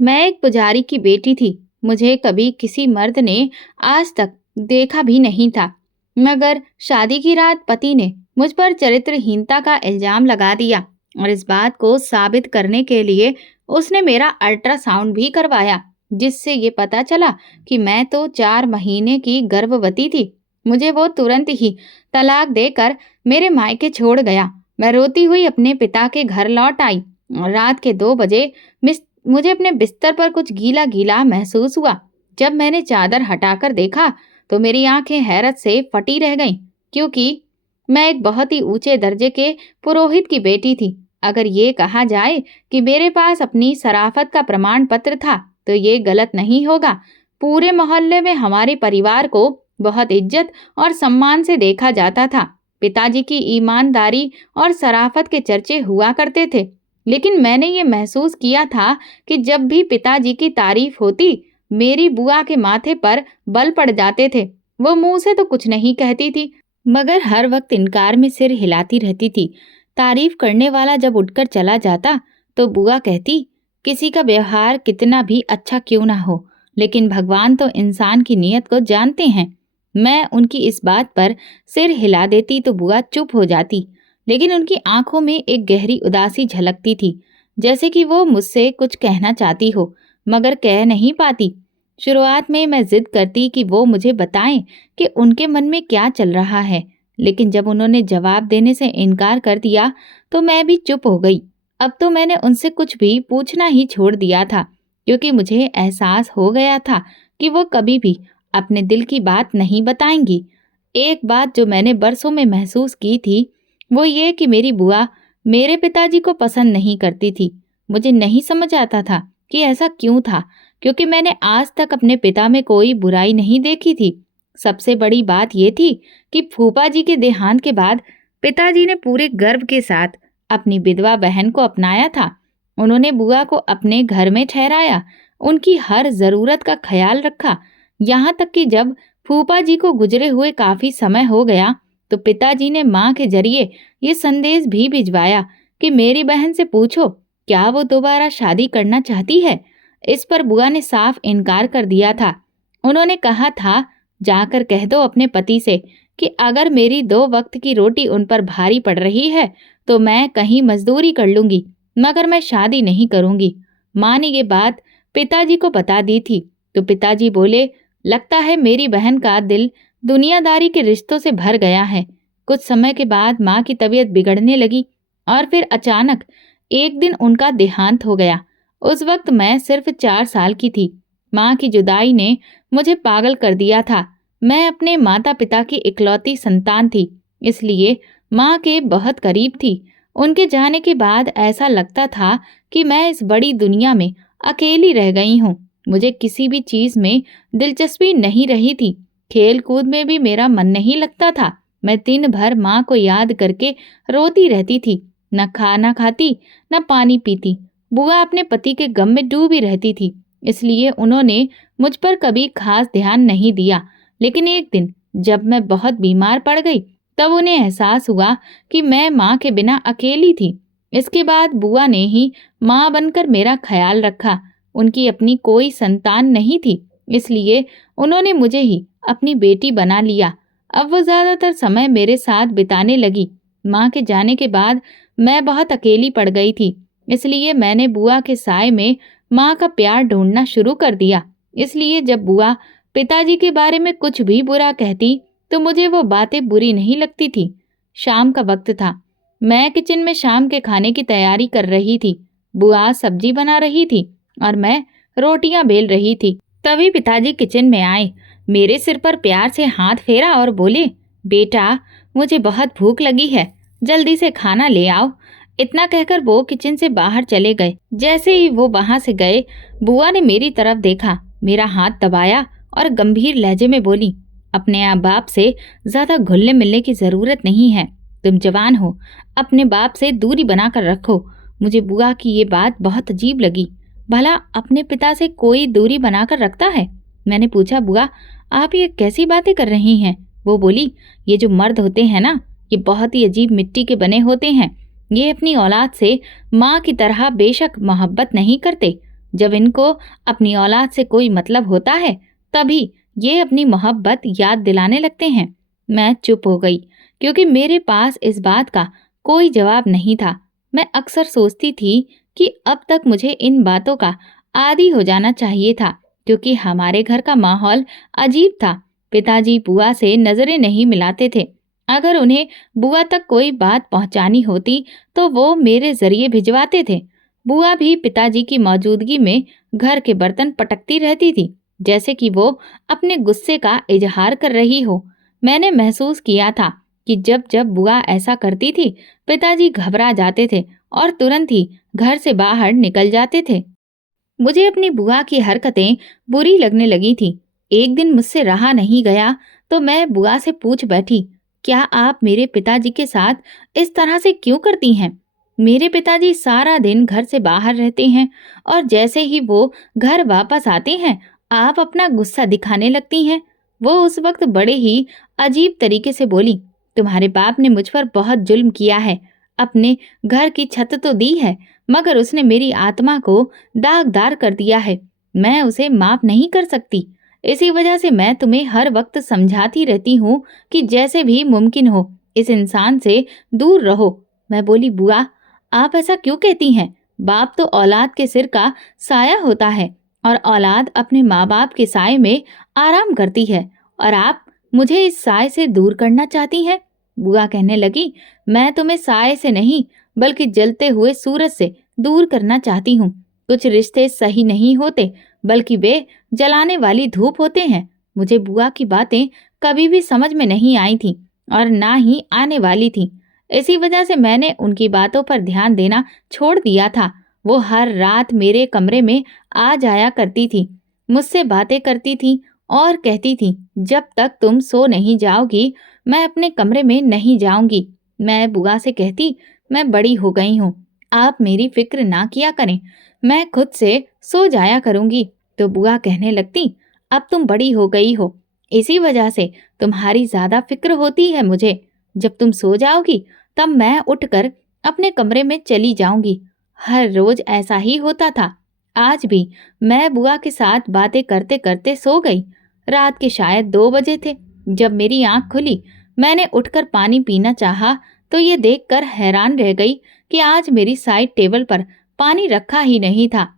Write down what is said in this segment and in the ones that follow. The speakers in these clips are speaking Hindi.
मैं एक पुजारी की बेटी थी। मुझे कभी किसी मर्द ने आज तक देखा भी नहीं था। मगर शादी की रात पति ने मुझ पर चरित्रहीनता का इल्जाम लगा दिया और इस बात को साबित करने के लिए उसने मेरा अल्ट्रासाउंड भी करवाया, जिससे ये पता चला कि मैं तो 4 महीने की गर्भवती थी। मुझे वो तुरंत ही तलाक देकर मेरे मायके छोड़ गया। मैं रोती हुई अपने पिता के घर लौट आई और रात के 2 बजे मुझे अपने बिस्तर पर कुछ गीला गीला महसूस हुआ। जब मैंने चादर हटाकर देखा तो मेरी आंखें हैरत से फटी रह गईं, क्योंकि मैं एक बहुत ही ऊंचे दर्जे के पुरोहित की बेटी थी। अगर ये कहा जाए कि मेरे पास अपनी शराफत का प्रमाण पत्र था तो ये गलत नहीं होगा। पूरे मोहल्ले में हमारे परिवार को बहुत इज्जत और सम्मान से देखा जाता था। पिताजी की ईमानदारी और शराफत के चर्चे हुआ करते थे। लेकिन मैंने ये महसूस किया था कि जब भी पिताजी की तारीफ होती, मेरी बुआ के माथे पर बल पड़ जाते थे। वो मुंह से तो कुछ नहीं कहती थी, मगर हर वक्त इनकार में सिर हिलाती रहती थी। तारीफ करने वाला जब उठकर चला जाता तो बुआ कहती, किसी का व्यवहार कितना भी अच्छा क्यों ना हो, लेकिन भगवान तो इंसान की नीयत को जानते हैं। मैं उनकी इस बात पर सिर हिला देती तो बुआ चुप हो जाती, लेकिन उनकी आंखों में एक गहरी उदासी झलकती थी, जैसे कि वो मुझसे कुछ कहना चाहती हो मगर कह नहीं पाती। शुरुआत में मैं जिद करती कि वो मुझे बताएं कि उनके मन में क्या चल रहा है, लेकिन जब उन्होंने जवाब देने से इनकार कर दिया तो मैं भी चुप हो गई। अब तो मैंने उनसे कुछ भी पूछना ही छोड़ दिया था, क्योंकि मुझे एहसास हो गया था कि वो कभी भी अपने दिल की बात नहीं बताएंगी। एक बात जो मैंने बरसों में महसूस की थी वो ये कि मेरी बुआ मेरे पिताजी को पसंद नहीं करती थी। मुझे नहीं समझ आता था कि ऐसा क्यों था, क्योंकि मैंने आज तक अपने पिता में कोई बुराई नहीं देखी थी। सबसे बड़ी बात यह थी कि फूफा जी के देहांत के बाद पिताजी ने पूरे गर्व के साथ अपनी विधवा बहन को अपनाया था। उन्होंने बुआ को अपने घर में ठहराया, उनकी हर जरूरत का ख्याल रखा। यहाँ तक कि जब फूफा जी को गुजरे हुए काफी समय हो गया तो पिताजी ने माँ के जरिए ये संदेश भी भिजवाया कि मेरी बहन से पूछो क्या वो दोबारा शादी करना चाहती है। इस पर बुआ ने साफ इनकार कर दिया था। उन्होंने कहा था, जाकर कह दो अपने पति से कि अगर मेरी 2 वक्त की रोटी उन पर भारी पड़ रही है तो मैं कहीं मजदूरी कर लूंगी, मगर मैं शादी नहीं करूंगी। माँ ने ये बात पिताजी को बता दी थी तो पिताजी बोले, लगता है मेरी बहन का दिल दुनियादारी के रिश्तों से भर गया है। कुछ समय के बाद माँ की तबीयत बिगड़ने लगी और फिर अचानक एक दिन उनका देहांत हो गया। उस वक्त मैं सिर्फ 4 साल की थी। माँ की जुदाई ने मुझे पागल कर दिया था। मैं अपने माता पिता की इकलौती संतान थी, इसलिए माँ के बहुत करीब थी। उनके जाने के बाद ऐसा लगता था कि मैं इस बड़ी दुनिया में अकेली रह गई हूँ। मुझे किसी भी चीज में दिलचस्पी नहीं रही थी। खेल कूद में भी मेरा मन नहीं लगता था। मैं दिन भर माँ को याद करके रोती रहती थी। न खाना खाती, न पानी पीती। बुआ अपने पति के गम में डूबी रहती थी, इसलिए उन्होंने मुझ पर कभी खास ध्यान नहीं दिया। लेकिन एक दिन जब मैं बहुत बीमार पड़ गई तब उन्हें एहसास हुआ कि मैं माँ के बिना अकेली थी। इसके बाद बुआ ने ही माँ बनकर मेरा ख्याल रखा। उनकी अपनी कोई संतान नहीं थी, इसलिए उन्होंने मुझे ही अपनी बेटी बना लिया। अब वो ज्यादातर समय मेरे साथ बिताने लगी। माँ के जाने के बाद मैं बहुत अकेली पड़ गई थी, इसलिए मैंने बुआ के साय में माँ का प्यार ढूंढना शुरू कर दिया। इसलिए जब बुआ पिताजी के बारे में कुछ भी बुरा कहती तो मुझे वो बातें बुरी नहीं लगती थी। शाम का वक्त था। मैं किचन में शाम के खाने की तैयारी कर रही थी। बुआ सब्जी बना रही थी और मैं रोटियां बेल रही थी। तभी पिताजी किचन में आए, मेरे सिर पर प्यार से हाथ फेरा और बोले, बेटा मुझे बहुत भूख लगी है, जल्दी से खाना ले आओ। इतना कहकर वो किचन से बाहर चले गए। जैसे ही वो वहां से गए, बुआ ने मेरी तरफ देखा, मेरा हाथ दबाया और गंभीर लहजे में बोली, अपने आप बाप से ज्यादा घुलने मिलने की जरूरत नहीं है। तुम जवान हो, अपने बाप से दूरी बनाकर रखो। मुझे बुआ की ये बात बहुत अजीब लगी। भला अपने पिता से कोई दूरी बनाकर रखता है? मैंने पूछा, बुआ आप ये कैसी बातें कर रही हैं? वो बोली, ये जो मर्द होते हैं ना, ये बहुत ही अजीब मिट्टी के बने होते हैं। ये अपनी औलाद से माँ की तरह बेशक मोहब्बत नहीं करते, जब इनको अपनी औलाद से कोई मतलब होता है तभी ये अपनी मोहब्बत याद दिलाने लगते हैं। मैं चुप हो गई क्योंकि मेरे पास इस बात का कोई जवाब नहीं था। मैं अक्सर सोचती थी कि अब तक मुझे इन बातों का आदी हो जाना चाहिए था, क्योंकि हमारे घर का माहौल अजीब था। पिताजी बुआ से नजरें नहीं मिलाते थे। अगर उन्हें बुआ तक कोई बात पहुंचानी होती तो वो मेरे जरिए भिजवाते थे। बुआ भी पिताजी की मौजूदगी में घर के बर्तन पटकती रहती थी, जैसे कि वो अपने गुस्से का इजहार कर रही हो। मैंने महसूस किया था कि जब जब बुआ ऐसा करती थी, पिताजी घबरा जाते थे और तुरंत ही घर से बाहर निकल जाते थे। मुझे अपनी बुआ की हरकतें बुरी लगने लगी थी। एक दिन मुझसे रहा नहीं गया तो मैं बुआ से पूछ बैठी, क्या आप मेरे पिताजी के साथ इस तरह से क्यों करती हैं? मेरे पिताजी सारा दिन घर से बाहर रहते हैं और जैसे ही वो घर वापस आते हैं, आप अपना गुस्सा दिखाने लगती हैं। वो उस वक्त बड़े ही अजीब तरीके से बोली, तुम्हारे बाप ने मुझ पर बहुत जुल्म किया है। अपने घर की छत तो दी है, मगर उसने मेरी आत्मा को दागदार कर दिया है। मैं उसे माफ नहीं कर सकती। इसी वजह से मैं तुम्हें हर वक्त समझाती रहती हूँ कि जैसे भी मुमकिन हो इस इंसान से दूर रहो। मैं बोली, बुआ आप ऐसा क्यों कहती हैं? बाप तो औलाद के सिर का साया होता है और औलाद अपने माँ बाप के साए में आराम करती है, और आप मुझे इस साए से दूर करना चाहती हैं। बुआ कहने लगी, मैं तुम्हें साए से नहीं बल्कि जलते हुए सूरज से दूर करना चाहती हूँ। कुछ रिश्ते सही नहीं होते बल्कि वे जलाने वाली धूप होते हैं। मुझे बुआ की बातें कभी भी समझ में नहीं आई थी और ना ही आने वाली थी। इसी वजह से मैंने उनकी बातों पर ध्यान देना छोड़ दिया था। वो हर रात मेरे कमरे में आ जाया करती थी, मुझसे बातें करती थी और कहती थी, जब तक तुम सो नहीं जाओगी मैं अपने कमरे में नहीं जाऊंगी। मैं बुआ से कहती, मैं बड़ी हो गई हूँ, आप मेरी फिक्र ना किया करें, मैं खुद से सो जाया करूंगी। तो बुआ कहने लगती, अब तुम बड़ी हो गई हो, इसी वजह से तुम्हारी ज्यादा फिक्र होती है मुझे। जब तुम सो जाओगी तब मैं उठकर अपने कमरे में चली जाऊंगी। हर रोज ऐसा ही होता था। आज भी मैं बुआ के साथ बातें करते करते सो गई। रात के शायद 2 बजे थे। जब मेरी आंख खुली, मैंने उठकर पानी पीना चाहा तो ये देखकर हैरान रह गई कि आज मेरी साइड टेबल पर पानी रखा ही नहीं था।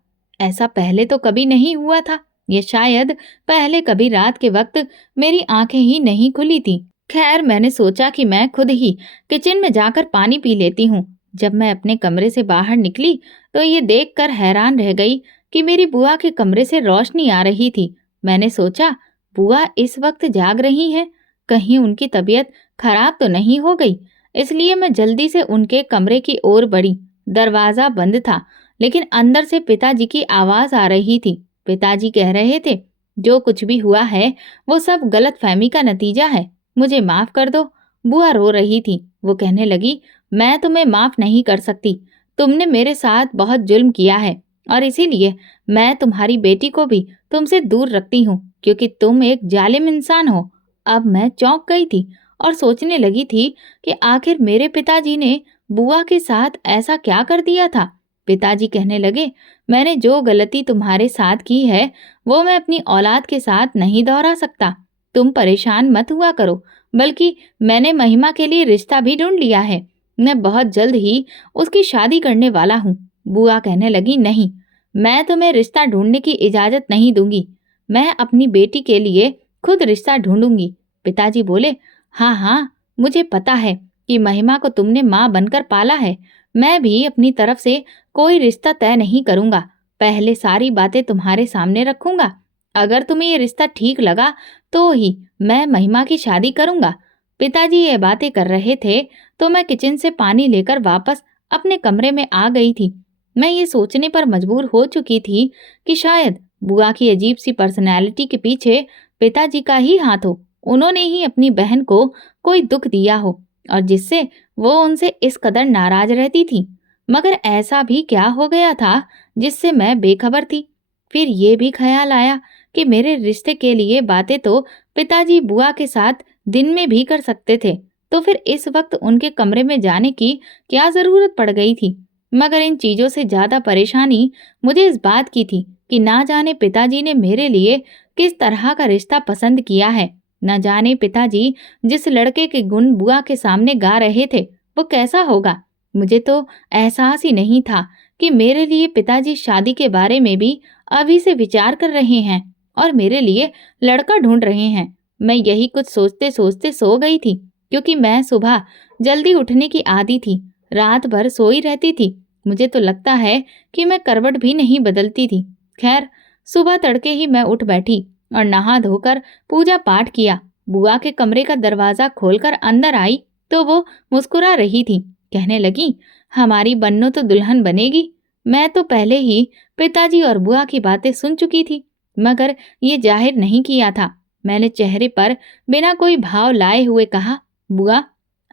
ऐसा पहले तो कभी नहीं हुआ था। ये शायद पहले कभी रात के वक्त मेरी आंखें ही नहीं खुली थी। खैर, मैंने सोचा कि मैं खुद ही किचन में जाकर पानी पी लेती हूँ। जब मैं अपने कमरे से बाहर निकली तो ये देखकर हैरान रह गई कि मेरी बुआ के कमरे से रोशनी आ रही थी। मैंने सोचा, बुआ इस वक्त जाग रही हैं, कहीं उनकी तबीयत खराब तो नहीं हो गई। इसलिए मैं जल्दी से उनके कमरे की ओर बढ़ी। दरवाजा बंद था, लेकिन अंदर से पिताजी की आवाज आ रही थी। पिताजी कह रहे थे, जो कुछ भी हुआ है वो सब गलतफहमी का नतीजा है, मुझे माफ कर दो। बुआ रो रही थी। वो कहने लगी, मैं तुम्हें माफ नहीं कर सकती। तुमने मेरे साथ बहुत जुल्म किया है और इसीलिए मैं तुम्हारी बेटी को भी तुमसे दूर रखती हूँ, क्योंकि तुम एक जालिम इंसान हो। अब मैं चौंक गई थी और सोचने लगी थी कि आखिर मेरे पिताजी ने बुआ के साथ ऐसा क्या कर दिया था। पिताजी कहने लगे, मैंने जो गलती तुम्हारे साथ की है वो मैं अपनी औलाद के साथ नहीं दोहरा सकता। तुम परेशान मत हुआ करो, बल्कि मैंने महिमा के लिए रिश्ता भी ढूंढ लिया है। मैं बहुत जल्द ही उसकी शादी करने वाला हूँ। बुआ कहने लगी, नहीं, मैं तुम्हें रिश्ता ढूंढने की इजाजत नहीं दूंगी। मैं अपनी बेटी के लिए खुद रिश्ता ढूंढूंगी। पिताजी बोले, हाँ हाँ, मुझे पता है कि महिमा को तुमने माँ बनकर पाला है। मैं भी अपनी तरफ से कोई रिश्ता तय नहीं करूंगा। पहले सारी बातें तुम्हारे सामने रखूंगा। अगर तुम्हें ये रिश्ता ठीक लगा तो ही मैं महिमा की शादी करूंगा। पिताजी ये बातें कर रहे थे तो मैं किचन से पानी लेकर वापस अपने कमरे में आ गई थी। मैं ये सोचने पर मजबूर हो चुकी थी कि शायद बुआ की अजीब सी पर्सनैलिटी के पीछे पिताजी का ही हाथ हो। उन्होंने ही अपनी बहन को कोई दुख दिया हो और जिससे वो उनसे इस कदर नाराज रहती थी। मगर ऐसा भी क्या हो गया था जिससे मैं बेखबर थी? फिर ये भी ख्याल आया कि मेरे रिश्ते के लिए बातें तो पिताजी बुआ के साथ दिन में भी कर सकते थे, तो फिर इस वक्त उनके कमरे में जाने की क्या जरूरत पड़ गई थी? मगर इन चीजों से ज्यादा परेशानी मुझे इस बात की थी कि ना जाने पिताजी ने मेरे लिए किस तरह का रिश्ता पसंद किया है। न जाने पिताजी जिस लड़के के गुण बुआ के सामने गा रहे थे वो कैसा होगा। मुझे तो एहसास ही नहीं था कि मेरे लिए पिताजी शादी के बारे में भी अभी से विचार कर रहे हैं और मेरे लिए लड़का ढूंढ रहे हैं। मैं यही कुछ सोचते सोचते सो गई थी, क्योंकि मैं सुबह जल्दी उठने की आदी थी। रात भर सोई रहती थी। मुझे तो लगता है कि मैं करवट भी नहीं बदलती थी। खैर, सुबह तड़के ही मैं उठ बैठी और नहा धोकर पूजा पाठ किया। बुआ के कमरे का दरवाजा खोलकर अंदर आई तो वो मुस्कुरा रही थी। कहने लगी, हमारी बन्नो तो दुल्हन बनेगी। मैं तो पहले ही पिताजी और बुआ की बातें सुन चुकी थी, मगर ये जाहिर नहीं किया था। मैंने चेहरे पर बिना कोई भाव लाए हुए कहा, बुआ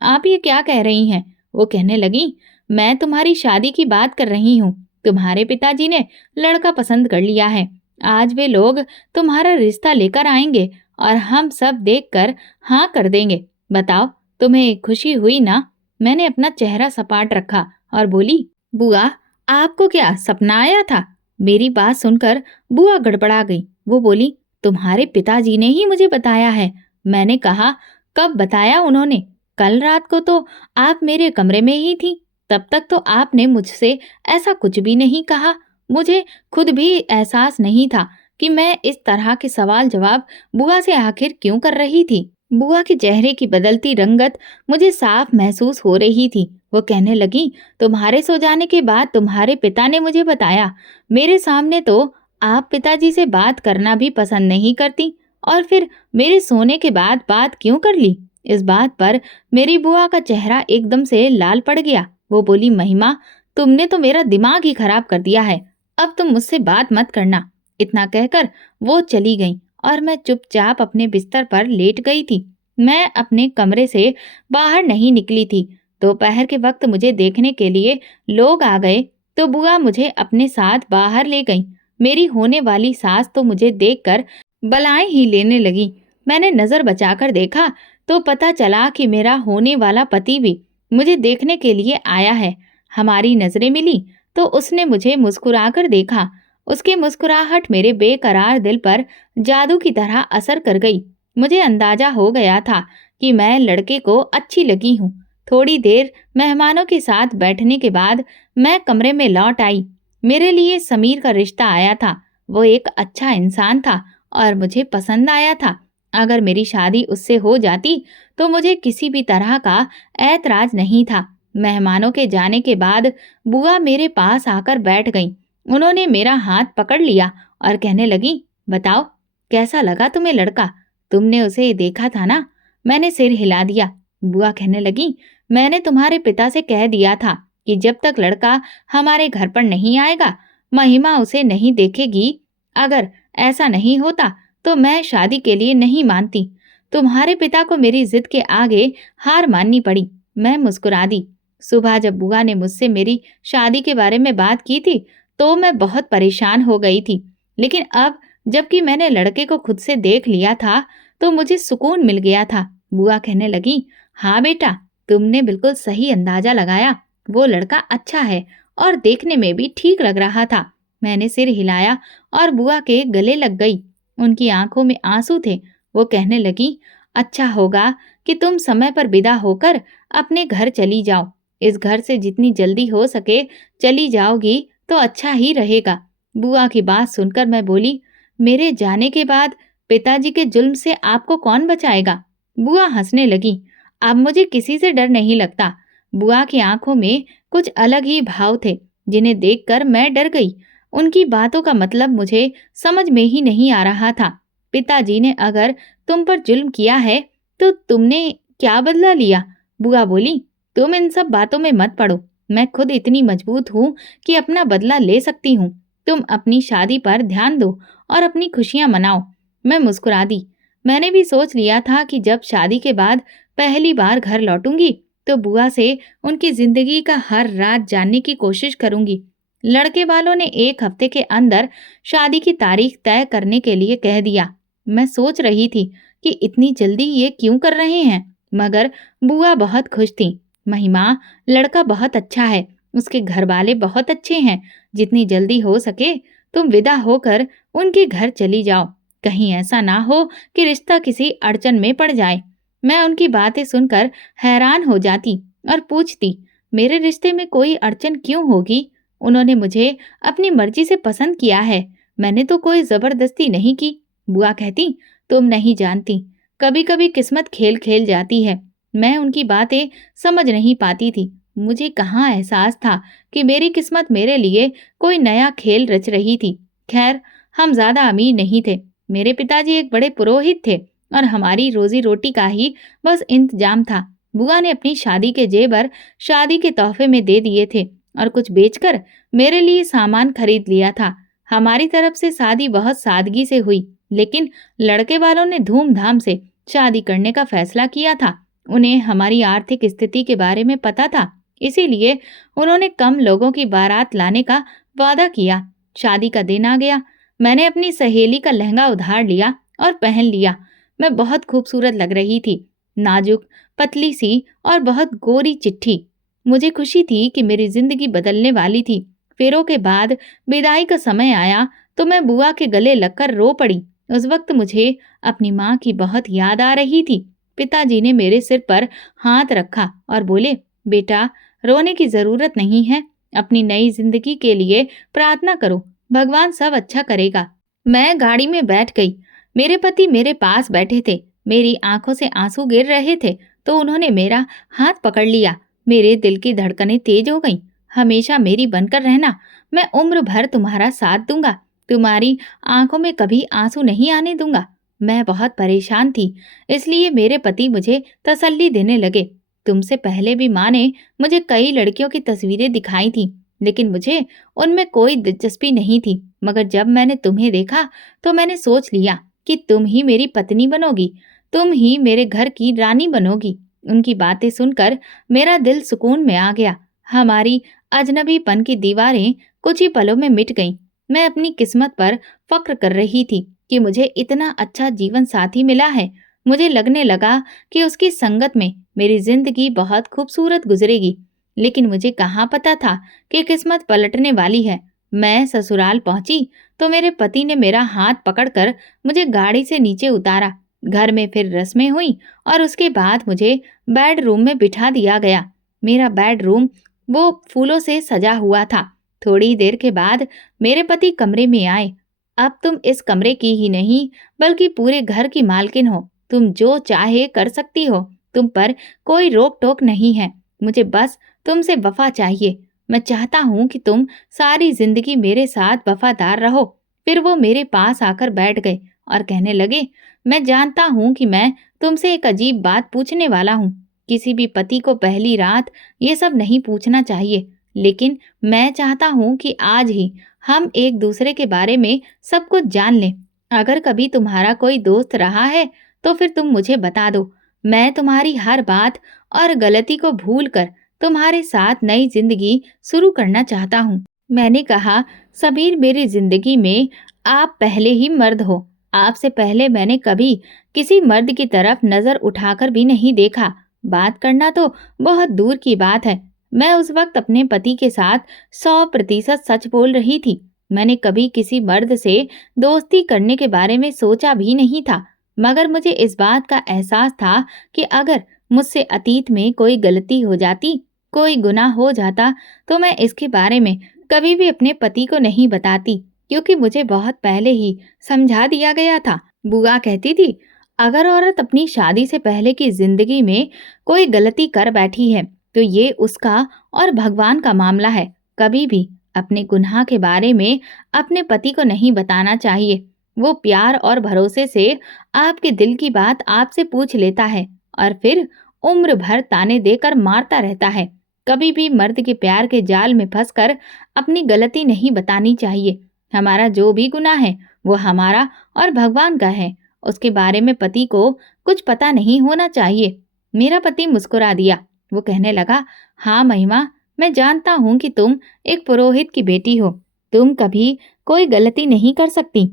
आप ये क्या कह रही हैं? वो कहने लगी, मैं तुम्हारी शादी की बात कर रही हूँ। तुम्हारे पिताजी ने लड़का पसंद कर लिया है। आज वे लोग तुम्हारा रिश्ता लेकर आएंगे और हम सब देखकर हाँ कर देंगे। बताओ, तुम्हें खुशी हुई ना? मैंने अपना चेहरा सपाट रखा और बोली, बुआ आपको क्या सपना आया था? मेरी बात सुनकर बुआ गड़बड़ा गई। वो बोली, तुम्हारे पिताजी ने ही मुझे बताया है। मैंने कहा, कब बताया उन्होंने? कल रात को तो आप मेरे कमरे में ही थी। तब तक तो आपने मुझसे ऐसा कुछ भी नहीं कहा। मुझे खुद भी एहसास नहीं था कि मैं इस तरह के सवाल जवाब बुआ से आखिर क्यों कर रही थी। बुआ के चेहरे की बदलती रंगत मुझे साफ महसूस हो रही थी। वो कहने लगी, तुम्हारे सो जाने के बाद तुम्हारे पिता ने मुझे बताया। मेरे सामने तो आप पिताजी से बात करना भी पसंद नहीं करती, और फिर मेरे सोने के बाद बात क्यों कर ली? इस बात पर मेरी बुआ का चेहरा एकदम से लाल पड़ गया। वो बोली, महिमा तुमने तो मेरा दिमाग ही खराब कर दिया है। अब तुम मुझसे बात मत करना। इतना कहकर वो चली गई और मैं चुपचाप अपने बिस्तर पर लेट गई थी। मैं अपने कमरे से बाहर नहीं निकली थी। दोपहर के वक्त मुझे देखने के लिए लोग आ गए तो बुआ मुझे अपने साथ बाहर ले गई। मेरी होने वाली सास तो मुझे देखकर बलाएं ही लेने लगी। मैंने नजर बचाकर देखा तो पता चला कि मेरा होने वाला पति भी मुझे देखने के लिए आया है। हमारी नजरें मिली तो उसने मुझे मुस्कुराकर देखा। उसकी मुस्कुराहट मेरे बेकरार दिल पर जादू की तरह असर कर गई। मुझे अंदाजा हो गया था कि मैं लड़के को अच्छी लगी हूँ। थोड़ी देर मेहमानों के साथ बैठने के बाद मैं कमरे में लौट आई। मेरे लिए समीर का रिश्ता आया था। वो एक अच्छा इंसान था और मुझे पसंद आया था। अगर मेरी शादी उससे हो जाती तो मुझे किसी भी तरह का ऐतराज नहीं था। मेहमानों के जाने के बाद बुआ मेरे पास आकर बैठ गई। उन्होंने मेरा हाथ पकड़ लिया और कहने लगी, बताओ कैसा लगा तुम्हें लड़का? तुमने उसे देखा था ना? मैंने सिर हिला दिया। बुआ कहने लगी, मैंने तुम्हारे पिता से कह दिया था कि जब तक लड़का हमारे घर पर नहीं आएगा महिमा उसे नहीं देखेगी। अगर ऐसा नहीं होता तो मैं शादी के लिए नहीं मानती। तुम्हारे पिता को मेरी जिद के आगे हार माननी पड़ी। मैं मुस्कुरा दी। सुबह जब बुआ ने मुझसे मेरी शादी के बारे में बात की थी तो मैं बहुत परेशान हो गई थी, लेकिन अब जबकि मैंने लड़के को खुद से देख लिया था तो मुझे सुकून मिल गया था। बुआ कहने लगी, हाँ बेटा, तुमने बिल्कुल सही अंदाजा लगाया। वो लड़का अच्छा है और देखने में भी ठीक लग रहा था। मैंने सिर हिलाया और बुआ के गले लग गई। उनकी आंखों में आंसू थे। वो कहने लगी, अच्छा होगा कि तुम समय पर विदा होकर अपने घर चली जाओ। इस घर से जितनी जल्दी हो सके चली जाओगी तो अच्छा ही रहेगा। बुआ की बात सुनकर मैं बोली, मेरे जाने के बाद पिताजी के जुल्म से आपको कौन बचाएगा? बुआ हंसने लगी। अब मुझे किसी से डर नहीं लगता। बुआ की आंखों में कुछ अलग ही भाव थे जिन्हें देखकर मैं डर गई। उनकी बातों का मतलब मुझे समझ में ही नहीं आ रहा था। पिताजी ने अगर तुम पर जुल्म किया है तो तुमने क्या बदला लिया? बुआ बोली, तुम इन सब बातों में मत पड़ो। मैं खुद इतनी मजबूत हूँ कि अपना बदला ले सकती हूँ। तुम अपनी शादी पर ध्यान दो और अपनी खुशियां मनाओ। मैं मुस्कुरा दी। मैंने भी सोच लिया था कि जब शादी के बाद पहली बार घर लौटूंगी तो बुआ से उनकी जिंदगी का हर राज जानने की कोशिश करूंगी। लड़के वालों ने 1 हफ्ते के अंदर शादी की तारीख तय करने के लिए कह दिया। मैं सोच रही थी कि इतनी जल्दी ये क्यों कर रहे हैं, मगर बुआ बहुत खुश थी। महिमा, लड़का बहुत अच्छा है उसके घर वाले बहुत अच्छे हैं। जितनी जल्दी हो सके तुम विदा होकर उनके घर चली जाओ। कहीं ऐसा ना हो कि रिश्ता किसी अड़चन में पड़ जाए। मैं उनकी बातें सुनकर हैरान हो जाती और पूछती, मेरे रिश्ते में कोई अड़चन क्यों होगी? उन्होंने मुझे अपनी मर्जी से पसंद किया है, मैंने तो कोई जबरदस्ती नहीं की। बुआ कहती, तुम नहीं जानती, कभी कभी किस्मत खेल खेल जाती है। मैं उनकी बातें समझ नहीं पाती थी। मुझे कहाँ एहसास था कि मेरी किस्मत मेरे लिए कोई नया खेल रच रही थी। खैर, हम ज्यादा अमीर नहीं थे। मेरे पिताजी एक बड़े पुरोहित थे और हमारी रोजी रोटी का ही बस इंतजाम था। बुआ ने अपनी शादी के जेवर शादी के तोहफे में दे दिए थे और कुछ बेचकर मेरे लिए सामान खरीद लिया था। हमारी तरफ से शादी बहुत सादगी से हुई, लेकिन लड़के वालों ने धूमधाम से शादी करने का फैसला किया था। उन्हें हमारी आर्थिक स्थिति के बारे में पता था, इसीलिए उन्होंने कम लोगों की बारात लाने का वादा किया। शादी का दिन आ गया। मैंने अपनी सहेली का लहंगा उधार लिया और पहन लिया। मैं बहुत खूबसूरत लग रही थी, नाजुक, पतली सी और बहुत गोरी चिट्ठी। मुझे खुशी थी कि मेरी जिंदगी बदलने वाली थी। फेरों के बाद विदाई का समय आया तो मैं बुआ के गले लगकर रो पड़ी। उस वक्त मुझे अपनी माँ की बहुत याद आ रही थी। पिताजी ने मेरे सिर पर हाथ रखा और बोले, बेटा, रोने की जरूरत नहीं है। अपनी नई जिंदगी के लिए प्रार्थना करो, भगवान सब अच्छा करेगा। मैं गाड़ी में बैठ गई। मेरे पति मेरे पास बैठे थे। मेरी आंखों से आंसू गिर रहे थे तो उन्होंने मेरा हाथ पकड़ लिया। मेरे दिल की धड़कनें तेज हो गईं। हमेशा मेरी बनकर रहना, मैं उम्र भर तुम्हारा साथ दूंगा, तुम्हारी आंखों में कभी आंसू नहीं आने दूंगा। मैं बहुत परेशान थी, इसलिए मेरे पति मुझे तसल्ली देने लगे। तुमसे पहले भी माँ ने मुझे कई लड़कियों की तस्वीरें दिखाई थी, लेकिन मुझे उनमें कोई दिलचस्पी नहीं थी। मगर जब मैंने तुम्हें देखा तो मैंने सोच लिया कि तुम ही मेरी पत्नी बनोगी, तुम ही मेरे घर की रानी बनोगी। उनकी बातें सुनकर मेरा दिल सुकून में आ गया। हमारी अजनबीपन की दीवारें कुछ ही पलों में मिट गईं। मैं अपनी किस्मत पर फक्र कर रही थी कि मुझे इतना अच्छा जीवन साथी मिला है। मुझे लगने लगा कि उसकी संगत में मेरी जिंदगी बहुत खूबसूरत गुजरेगी। लेकिन मुझे कहाँ पता था कि किस्मत पलटने वाली है। मैं ससुराल पहुंची तो मेरे पति ने मेरा हाथ पकड़कर मुझे गाड़ी से नीचे उतारा। घर में फिर रस्में हुई और उसके बाद मुझे बेडरूम में बिठा दिया गया। मेरा बेडरूम वो फूलों से सजा हुआ था। थोड़ी देर के बाद मेरे पति कमरे में आए। अब तुम इस कमरे की ही नहीं बल्कि पूरे घर की मालकिन हो। तुम जो चाहे कर सकती हो। तुम पर कोई रोक टोक नहीं है। मुझे बस तुमसे वफा चाहिए। मैं चाहता हूँ कि तुम सारी जिंदगी मेरे साथ वफादार रहो। फिर वो मेरे पास आकर बैठ गए और कहने लगे, मैं जानता हूँ कि मैं तुमसे एक अजीब बात पूछने वाला हूँ। किसी भी पति को पहली रात ये सब नहीं पूछना चाहिए, लेकिन मैं चाहता हूँ कि आज ही हम एक दूसरे के बारे में सब कुछ जान लें। अगर कभी तुम्हारा कोई दोस्त रहा है तो फिर तुम मुझे बता दो। मैं तुम्हारी हर बात और गलती को भूलकर तुम्हारे साथ नई जिंदगी शुरू करना चाहता हूँ। मैंने कहा, सबीर, मेरी जिंदगी में आप पहले ही मर्द हो। आपसे पहले मैंने कभी किसी मर्द की तरफ नजर उठाकर भी नहीं देखा। बात करना तो बहुत दूर की बात है। मैं उस वक्त अपने पति के साथ 100% सच बोल रही थी। मैंने कभी किसी मर्द से दोस्ती करने के बारे में सोचा भी नहीं था, मगर मुझे इस बात का एहसास था कि अगर मुझसे अतीत में कोई गलती हो जाती, कोई गुनाह हो जाता, तो मैं इसके बारे में कभी भी अपने पति को नहीं बताती, क्योंकि मुझे बहुत पहले ही समझा दिया गया था। बुआ कहती थी, अगर औरत अपनी शादी से पहले की जिंदगी में कोई गलती कर बैठी है तो ये उसका और भगवान का मामला है। कभी भी अपने गुनाह के बारे में अपने पति को नहीं बताना चाहिए। वो प्यार और भरोसे से आपके दिल की बात आपसे पूछ लेता है और फिर उम्र भर ताने देकर मारता रहता है। कभी भी मर्द के प्यार के जाल में फंसकर अपनी गलती नहीं बतानी चाहिए। हमारा जो भी गुनाह है वो हमारा और भगवान का है, उसके बारे में पति को कुछ पता नहीं होना चाहिए। मेरा पति मुस्कुरा दिया। वो कहने लगा, हाँ महिमा, मैं जानता हूँ कि तुम एक पुरोहित की बेटी हो। तुम कभी कोई गलती नहीं कर सकती।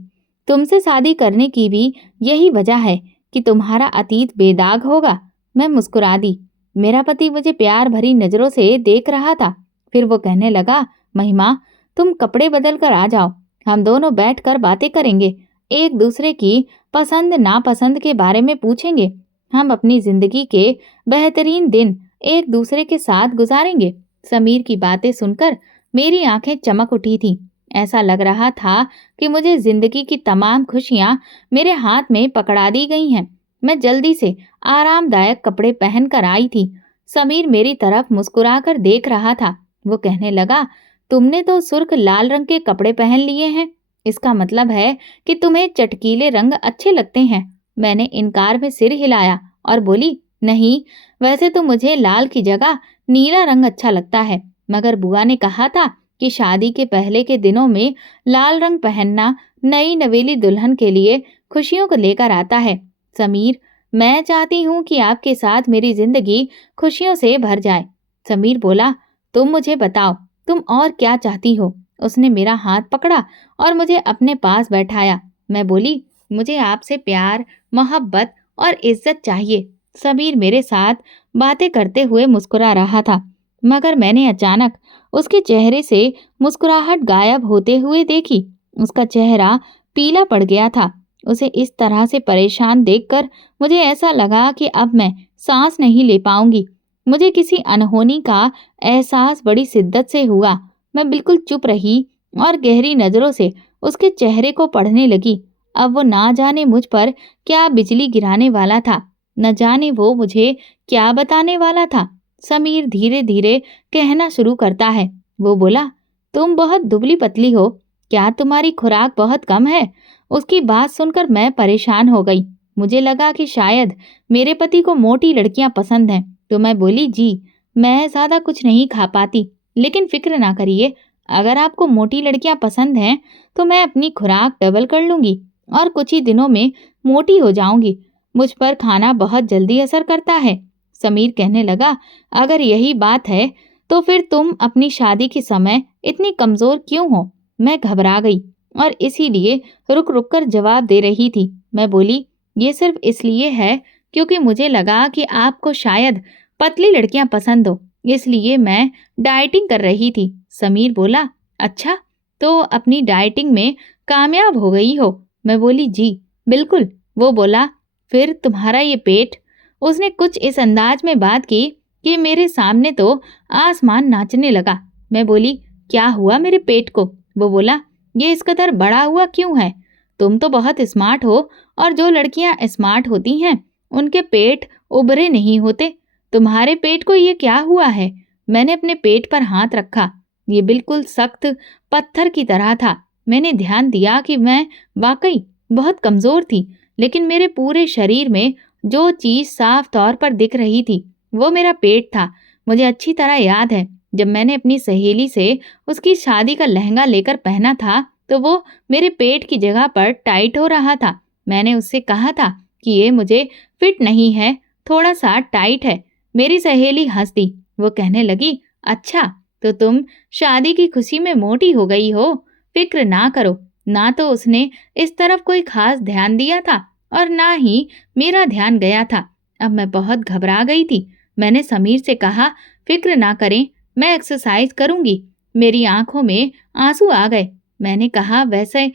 तुमसे शादी करने की भी यही वजह है कि तुम्हारा अतीत बेदाग होगा। मैं मुस्कुरा दी। मेरा पति मुझे प्यार भरी नजरों से देख रहा था। फिर वो कहने लगा, महिमा, तुम कपड़े बदल कर आ जाओ, हम दोनों बैठकर बातें करेंगे, एक दूसरे की पसंद नापसंद के बारे में पूछेंगे, हम अपनी जिंदगी के बेहतरीन दिन एक दूसरे के साथ गुजारेंगे। समीर की बातें सुनकर मेरी आंखें चमक उठी थी। ऐसा लग रहा था कि मुझे जिंदगी की तमाम खुशियां मेरे हाथ में पकड़ा दी गई हैं। मैं जल्दी से आरामदायक कपड़े पहनकर आई थी। समीर मेरी तरफ मुस्कुराकर देख रहा था। वो कहने लगा, तुमने तो सुर्ख लाल रंग के कपड़े पहन लिए हैं, इसका मतलब है कि तुम्हें चटकीले रंग अच्छे लगते हैं। मैंने इनकार में सिर हिलाया और बोली, नहीं, वैसे तो मुझे लाल की जगह नीला रंग अच्छा लगता है, मगर बुआ ने कहा था कि शादी के पहले के दिनों में लाल रंग पहनना नई नवेली दुल्हन के लिए खुशियों को लेकर आता है। समीर, मैं चाहती हूँ कि आपके साथ मेरी जिंदगी खुशियों से भर जाए। समीर बोला, तुम मुझे बताओ, तुम और क्या चाहती हो? उसने मेरा हाथ पकड़ा और मुझे अपने पास बैठाया। मैं बोली, मुझे आपसे प्यार, मोहब्बत और इज्जत चाहिए। समीर मेरे साथ बातें करते हुए मुस्कुरा रहा था, मगर मैंने अचानक उसके चेहरे से मुस्कुराहट गायब होते हुए देखी। उसका चेहरा पीला पड़ गया था। उसे इस तरह से परेशान देखकर मुझे ऐसा लगा कि अब मैं सांस नहीं ले पाऊंगी। मुझे किसी अनहोनी का एहसास बड़ी शिद्दत से हुआ। मैं बिल्कुल चुप रही और गहरी नजरों से उसके चेहरे को पढ़ने लगी। अब वो ना जाने मुझ पर क्या बिजली गिराने वाला था, न जाने वो मुझे क्या बताने वाला था। समीर धीरे धीरे कहना शुरू करता है। वो बोला, तुम बहुत दुबली पतली हो, क्या तुम्हारी खुराक बहुत कम है? उसकी बात सुनकर मैं परेशान हो गई। मुझे लगा कि शायद मेरे पति को मोटी लड़कियां पसंद हैं, तो मैं बोली, जी, मैं ज्यादा कुछ नहीं खा पाती, लेकिन फिक्र ना करिए, अगर आपको मोटी लड़कियां पसंद हैं तो मैं अपनी खुराक डबल कर लूंगी और कुछ ही दिनों में मोटी हो जाऊंगी। मुझ पर खाना बहुत जल्दी असर करता है। समीर कहने लगा, अगर यही बात है तो फिर तुम अपनी शादी के समय इतनी कमजोर क्यों हो? मैं घबरा गई और इसीलिए रुक रुक कर जवाब दे रही थी। मैं बोली, ये सिर्फ इसलिए है क्योंकि मुझे लगा कि आपको शायद पतली लड़कियां पसंद हो, इसलिए मैं डाइटिंग कर रही थी। समीर बोला, अच्छा, तो अपनी डाइटिंग में कामयाब हो गई हो? मैं बोली, जी, बिल्कुल। वो बोला, फिर तुम्हारा ये पेट? उसने कुछ इस अंदाज में बात की कि मेरे सामने तो आसमान नाचने लगा। मैं बोली, क्या हुआ मेरे पेट को? वो बोला, ये इस कदर बड़ा हुआ क्यों है? तुम तो बहुत स्मार्ट हो और जो लड़कियां स्मार्ट होती हैं उनके पेट उभरे नहीं होते। तुम्हारे पेट को ये क्या हुआ है? मैंने अपने पेट पर हाथ रखा। ये बिल्कुल सख्त पत्थर की तरह था। मैंने ध्यान दिया कि मैं वाकई बहुत कमजोर थी, लेकिन मेरे पूरे शरीर में जो चीज साफ तौर पर दिख रही थी वो मेरा पेट था। मुझे अच्छी तरह याद है, जब मैंने अपनी सहेली से उसकी शादी का लहंगा लेकर पहना था तो वो मेरे पेट की जगह पर टाइट हो रहा था। मैंने उससे कहा था कि ये मुझे फिट नहीं है, थोड़ा सा टाइट है। मेरी सहेली हंस दी। वो कहने लगी, अच्छा, तो तुम शादी की खुशी में मोटी हो गई हो? फिक्र ना करो। ना तो उसने इस तरफ कोई खास ध्यान दिया था और ना ही मेरा ध्यान गया था। अब मैं बहुत घबरा गई थी। मैंने समीर से कहा, फिक्र ना करें, मैं एक्सरसाइज करूंगी। मेरी आंखों में आंसू आ गए। मैंने कहा, वैसे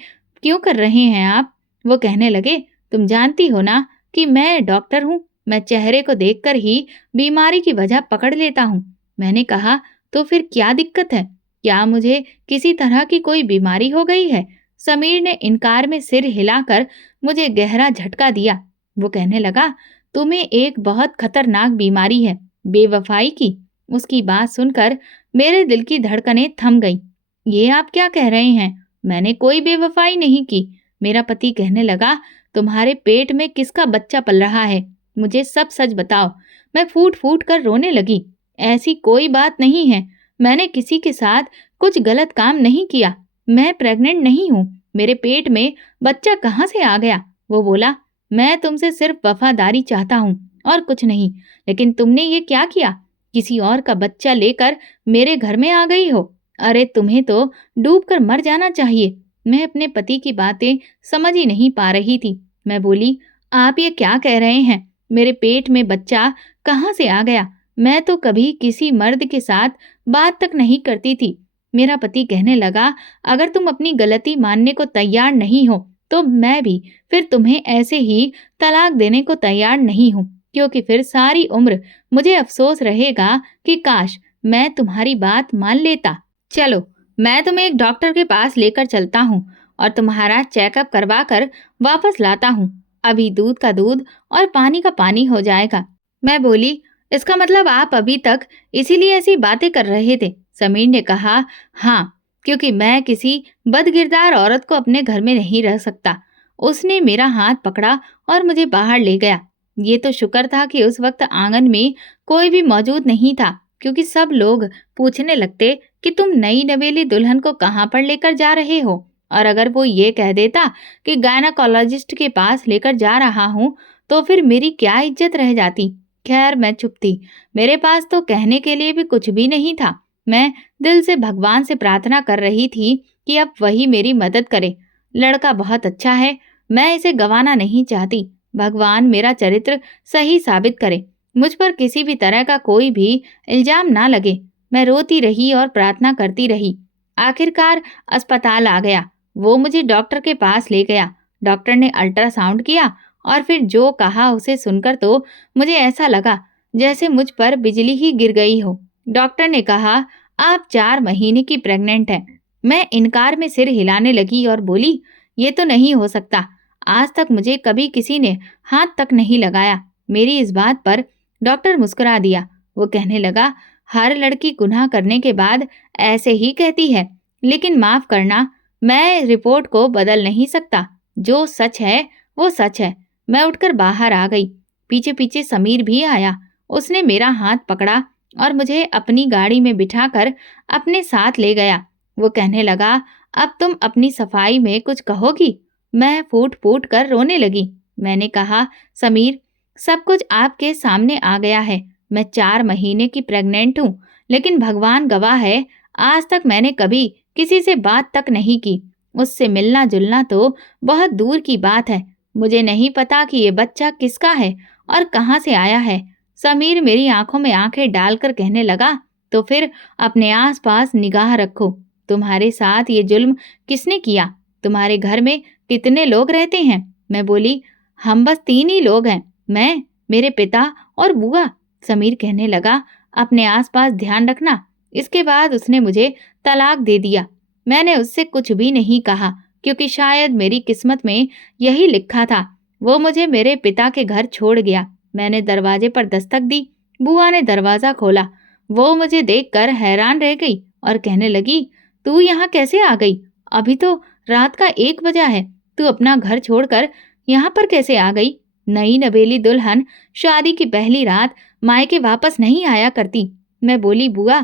क्यों कर रहे हैं आप? वो कहने लगे, तुम जानती हो ना कि मैं डॉक्टर हूँ, मैं चेहरे को देखकर ही बीमारी की वजह पकड़ लेता हूँ। मैंने कहा, तो फिर क्या दिक्कत है? क्या मुझे किसी तरह की कोई बीमारी हो गई है? समीर ने इनकार में सिर हिलाकर मुझे गहरा झटका दिया। वो कहने लगा, तुम्हें एक बहुत खतरनाक बीमारी है, बेवफाई की। उसकी बात सुनकर मेरे दिल की धड़कनें थम गई। ये आप क्या कह रहे हैं? मैंने कोई बेवफाई नहीं की। मेरा पति कहने लगा, तुम्हारे पेट में किसका बच्चा पल रहा है? मुझे सब सच बताओ। मैं फूट फूट कर रोने लगी। ऐसी कोई बात नहीं है, मैंने किसी के साथ कुछ गलत काम नहीं किया। मैं प्रेग्नेंट नहीं हूँ। मेरे पेट में बच्चा कहाँ से आ गया? वो बोला, मैं तुमसे सिर्फ वफादारी चाहता हूँ और कुछ नहीं, लेकिन तुमने ये क्या किया? किसी और का बच्चा लेकर मेरे घर में आ गई हो। अरे तुम्हें तो डूब कर मर जाना चाहिए। मैं अपने पति की बातें समझ ही नहीं पा रही थी। मैं बोली, आप ये क्या कह रहे हैं? मेरे पेट में बच्चा कहाँ से आ गया? मैं तो कभी किसी मर्द के साथ बात तक नहीं करती थी। मेरा पति कहने लगा, अगर तुम अपनी गलती मानने को तैयार नहीं हो, तो मैं भी फिर तुम्हें ऐसे ही तलाक देने को तैयार नहीं हूँ, क्योंकि फिर सारी उम्र मुझे अफसोस रहेगा कि काश मैं तुम्हारी बात मान लेता। चलो, मैं तुम्हें एक डॉक्टर के पास लेकर चलता हूँ और तुम्हारा चेकअप करवा कर वापस लाता हूँ। अभी दूध का दूध और पानी का पानी हो जाएगा। मैं बोली, इसका मतलब आप अभी तक इसीलिए ऐसी बातें कर रहे थे? समीर ने कहा, हाँ, क्योंकि मैं किसी बदकिरदार औरत को अपने घर में नहीं रह सकता। उसने मेरा हाथ पकड़ा और मुझे बाहर ले गया। ये तो शुक्र था कि उस वक्त आंगन में कोई भी मौजूद नहीं था, क्योंकि सब लोग पूछने लगते कि तुम नई नवेली दुल्हन को कहाँ पर लेकर जा रहे हो। और अगर वो ये कह देता कि गायनाकोलॉजिस्ट के पास लेकर जा रहा हूँ, तो फिर मेरी क्या इज्जत रह जाती। खैर, मैं चुप थी। मेरे पास तो कहने के लिए भी कुछ भी नहीं था। मैं दिल से भगवान से प्रार्थना कर रही थी कि अब वही मेरी मदद करे। लड़का बहुत अच्छा है, मैं इसे गंवाना नहीं चाहती। भगवान मेरा चरित्र सही साबित करे, मुझ पर किसी भी तरह का कोई भी इल्जाम ना लगे। मैं रोती रही और प्रार्थना करती रही। आखिरकार अस्पताल आ गया। वो मुझे डॉक्टर के पास ले गया। डॉक्टर ने अल्ट्रासाउंड किया और फिर जो कहा उसे सुनकर तो मुझे ऐसा लगा जैसे मुझ पर बिजली ही गिर गई हो। डॉक्टर ने कहा, आप 4 महीने की प्रेग्नेंट हैं। मैं इनकार में सिर हिलाने लगी और बोली, ये तो नहीं हो सकता। आज तक मुझे कभी किसी ने हाथ तक नहीं लगाया। मेरी इस बात पर डॉक्टर मुस्कुरा दिया। वो कहने लगा, हर लड़की गुनाह करने के बाद ऐसे ही कहती है, लेकिन माफ करना, मैं रिपोर्ट को बदल नहीं सकता। जो सच है वो सच है। मैं उठकर बाहर आ गई। पीछे पीछे समीर भी आया। उसने मेरा हाथ पकड़ा और मुझे अपनी गाड़ी में बिठाकर अपने साथ ले गया। वो कहने लगा, अब तुम अपनी सफाई में कुछ कहोगी? मैं फूट फूट कर रोने लगी। मैंने कहा, समीर, सब कुछ आपके सामने आ गया है। मैं 4 महीने की प्रेग्नेंट हूँ, लेकिन भगवान गवाह है, आज तक मैंने कभी किसी से बात तक नहीं की। उससे मिलना जुलना तो बहुत दूर की बात है। मुझे नहीं पता कि ये बच्चा किसका है और कहाँ से आया है। समीर मेरी आंखों में आंखें डालकर कहने लगा, तो फिर अपने आसपास निगाह रखो। तुम्हारे साथ ये जुल्म किसने किया? तुम्हारे घर में कितने लोग रहते हैं? मैं बोली, हम बस 3 ही लोग हैं, मैं, मेरे पिता और बुआ। समीर कहने लगा, अपने आसपास ध्यान रखना। इसके बाद उसने मुझे तलाक दे दिया। मैंने उससे कुछ भी नहीं कहा, क्योंकि शायद मेरी किस्मत में यही लिखा था। वो मुझे मेरे पिता के घर छोड़ गया। मैंने दरवाजे पर दस्तक दी। बुआ ने दरवाजा खोला। वो मुझे देखकर हैरान रह गई और कहने लगी, तू यहाँ कैसे आ गई? अभी तो रात का 1 बजा है। तू अपना घर छोड़कर यहाँ पर कैसे आ गई? नई नवेली दुल्हन शादी की पहली रात मायके वापस नहीं आया करती। मैं बोली, बुआ,